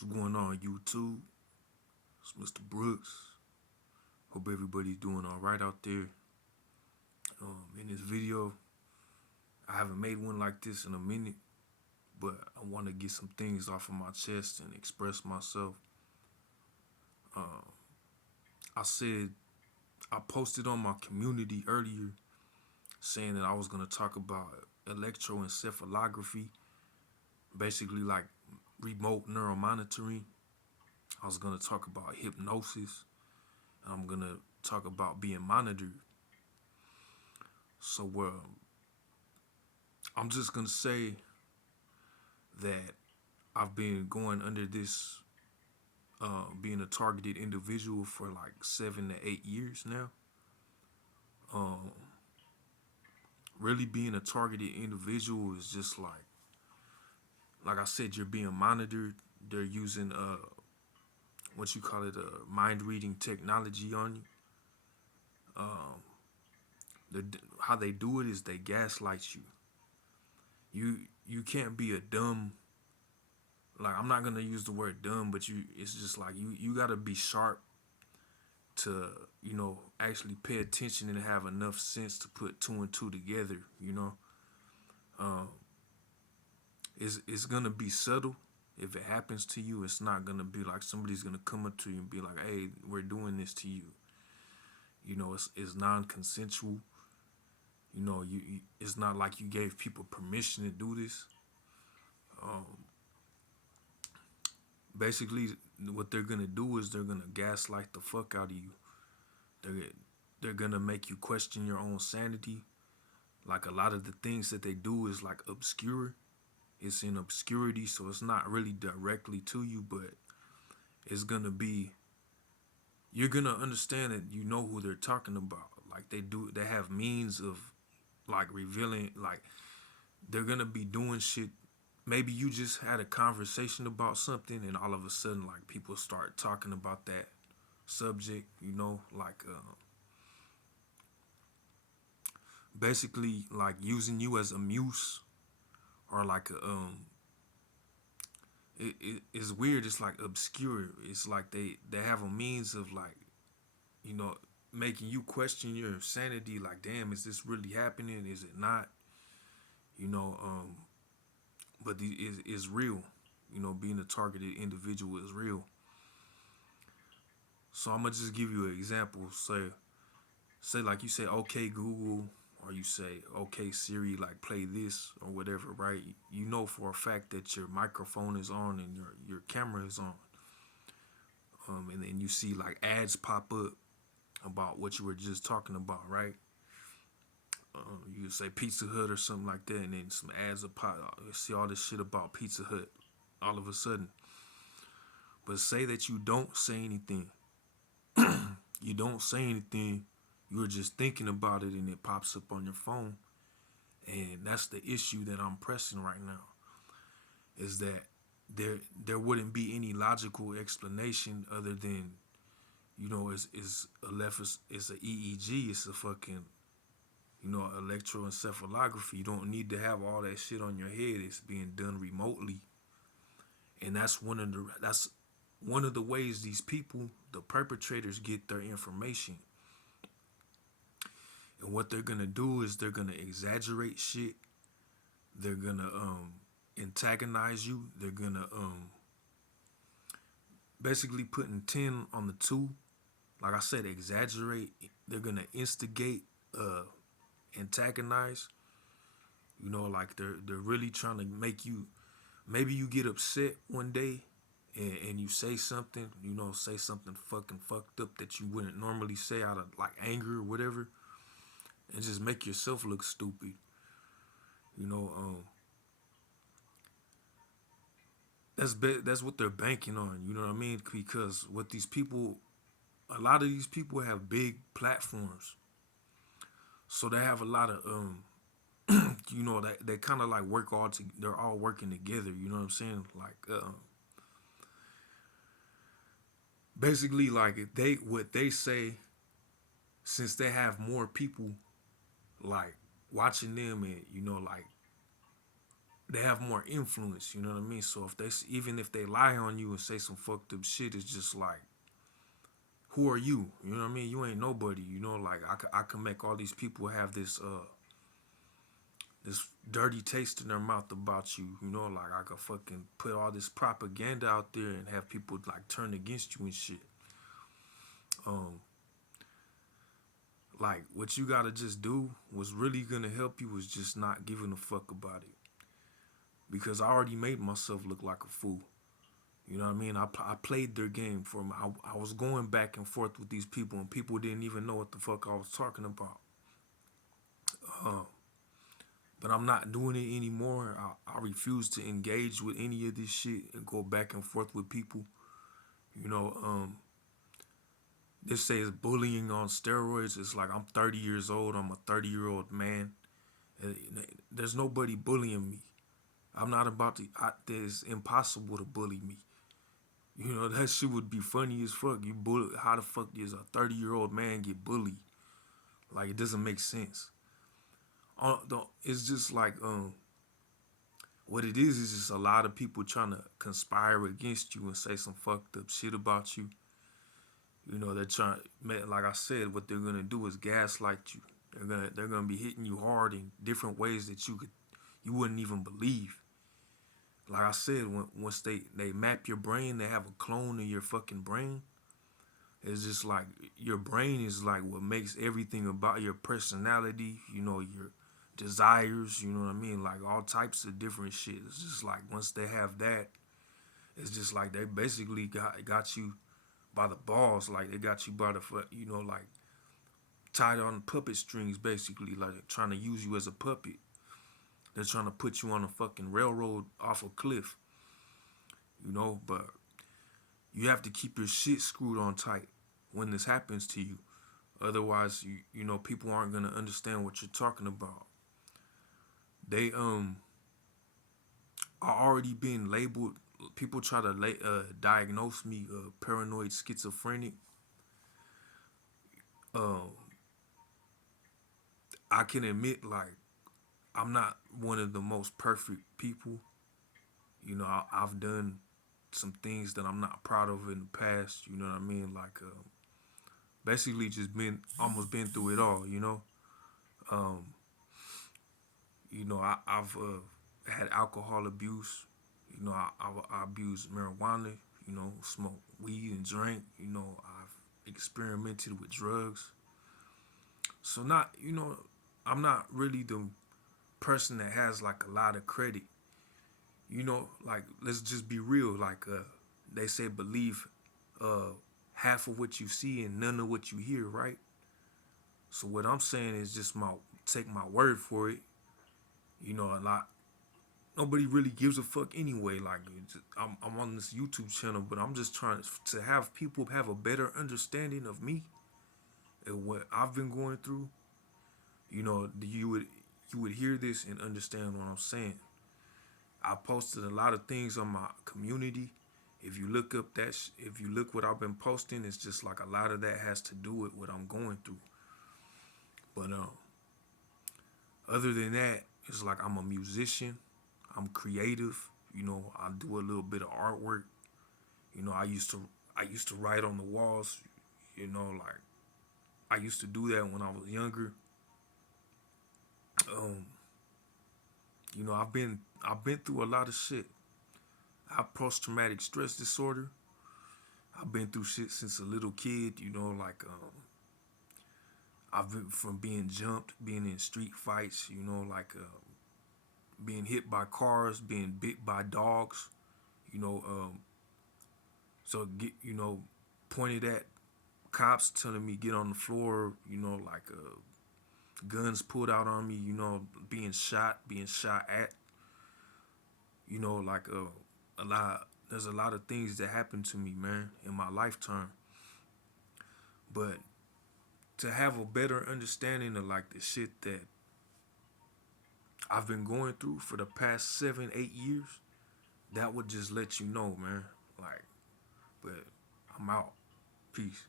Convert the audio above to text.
What's going on, YouTube? It's Mr. Brooks. Hope everybody's doing all right out there. In this video, I haven't made one like this in a minute, but I want to get some things off of my chest and express myself. I I posted on my community earlier saying that I was going to talk about electroencephalography, basically like remote neuromonitoring. I was going to talk about hypnosis. I'm going to talk about being monitored. So, I'm just gonna say that I've been going under this being a targeted individual for like 7 to 8 years now. Um, really being a targeted individual is just like I said, you're being monitored. They're using what you call it, mind reading technology on you. Um, how they do it is they gaslight you. You can't be a dumb, like, I'm not gonna use the word dumb, but it's just like you gotta be sharp to actually pay attention and have enough sense to put two and two together. Um, it's gonna be subtle. If it happens to you, it's not gonna be like somebody's gonna come up to you and be like, "Hey, we're doing this to you." It's non-consensual. It's not like you gave people permission to do this. Um, Basically, what they're gonna do is they're gonna gaslight the fuck out of you. They're they're gonna make you question your own sanity. Like, a lot of the things that they do is like obscure. It's in obscurity, so it's not really directly to you, but it's gonna be, you're gonna understand that you know who they're talking about. Like, they have means of like revealing, like, they're gonna be doing shit. Maybe you just had a conversation about something and all of a sudden like people start talking about that subject, like basically like using you as a muse, or like a it's weird. It's like obscure. It's like they have a means of, like, you know making you question your sanity. Like, damn, is this really happening? Is it not? You know, but is real. Being a targeted individual is real. So I'm gonna just give you an example. Say like you say, "Okay, Google," or you say, "Okay, Siri, like, play this," or whatever, right? You know for a fact that your microphone is on and your camera is on. And then you see like ads pop up about what you were just talking about, right? You say Pizza Hut or something like that, and then some ads will pop. You see all this shit about Pizza Hut all of a sudden. But say that you don't say anything. You don't say anything. You're just thinking about it, and it pops up on your phone. And that's the issue that I'm pressing right now. Is that there wouldn't be any logical explanation other than, it's a left, it's a EEG, it's a fucking, electroencephalography. You don't need to have all that shit on your head. It's being done remotely, and that's one of the ways these people, the perpetrators, get their information. And what they're gonna do is they're gonna exaggerate shit. They're gonna antagonize you. They're gonna basically putting 10 on the two. Like I said, exaggerate. They're gonna instigate, antagonize. Like they're really trying to make you. Maybe you get upset one day, and you say something. Say something fucking fucked up that you wouldn't normally say out of like anger or whatever, and just make yourself look stupid. You know, that's what they're banking on. You know what I mean? Because what these people, a lot of these people have big platforms, so they have a lot of that they kind of like work all to. They're all working together. You know what I'm saying? Like, basically, like, if they what they say, since they have more people like watching them, and like they have more influence. You know what I mean? So if they even if they lie on you and say some fucked up shit, it's just like, who are you? You know what I mean? You ain't nobody. You know, like I can make all these people have this dirty taste in their mouth about you. You know, like I could fucking put all this propaganda out there and have people like turn against you and shit. Um, like what you gotta just do was really gonna help you was just not giving a fuck about it, because I already made myself look like a fool. You know what I mean? I played their game for me. I was going back and forth with these people, and people didn't even know what the fuck I was talking about. Uh, but I'm not doing it anymore. I refuse to engage with any of this shit and go back and forth with people. You know, they say it's bullying on steroids. It's like I'm 30 years old. I'm a 30-year-old man. There's nobody bullying me. I'm not about to. It's impossible to bully me. You know, that shit would be funny as fuck. You bully. How the fuck does a 30-year-old man get bullied? Like, it doesn't make sense. It's just like what it is just a lot of people trying to conspire against you and say some fucked up shit about you. You know, they're trying. Like I said, what they're gonna do is gaslight you. They're gonna be hitting you hard in different ways that you wouldn't even believe. Like I said, once they map your brain, they have a clone of your fucking brain. It's just like your brain is like what makes everything about your personality, you know, your desires, you know what I mean? Like all types of different shit. It's just like once they have that, it's just like they basically got you by the balls, like they got you by the you know, like tied on puppet strings, basically, like trying to use you as a puppet. They're trying to put you on a fucking railroad off a cliff, you know, but you have to keep your shit screwed on tight when this happens to you. Otherwise, you know, people aren't gonna understand what you're talking about. They are already being labeled. People try to diagnose me paranoid schizophrenic. Uh, I can admit, like, I'm not one of the most perfect people. You know, I've done some things that I'm not proud of in the past. You know what I mean? Like, basically, just been almost been through it all. Um, I've had alcohol abuse. I abused marijuana. You know, smoke weed and drink. You know, I've experimented with drugs. So not, I'm not really the person that has like a lot of credit. You know, like let's just be real. Like they say, believe uh, half of what you see and none of what you hear, right? So what I'm saying is just take my word for it. You know, a lot nobody really gives a fuck anyway. Like I'm on this YouTube channel, but I'm just trying to have people have a better understanding of me and what I've been going through. You know, you would hear this and understand what I'm saying. I posted a lot of things on my community. If you look up if you look what I've been posting, it's just like a lot of that has to do with what I'm going through. But other than that, it's like I'm a musician. I'm creative. You know, I do a little bit of artwork. You know, I used to write on the walls. You know, like I used to do that when I was younger. Um, I've been through a lot of shit. I have post traumatic stress disorder. I've been through shit since a little kid. You know, like I've been from being jumped, being in street fights. You know, like being hit by cars, being bit by dogs. You know, so get pointed at cops telling me get on the floor. You know, like guns pulled out on me. You know, being shot at. You know, like a lot. There's a lot of things that happened to me, man, in my lifetime. But to have a better understanding of like the shit that I've been going through for the past 7, 8 years, that would just let you know, man. Like, but I'm out. Peace.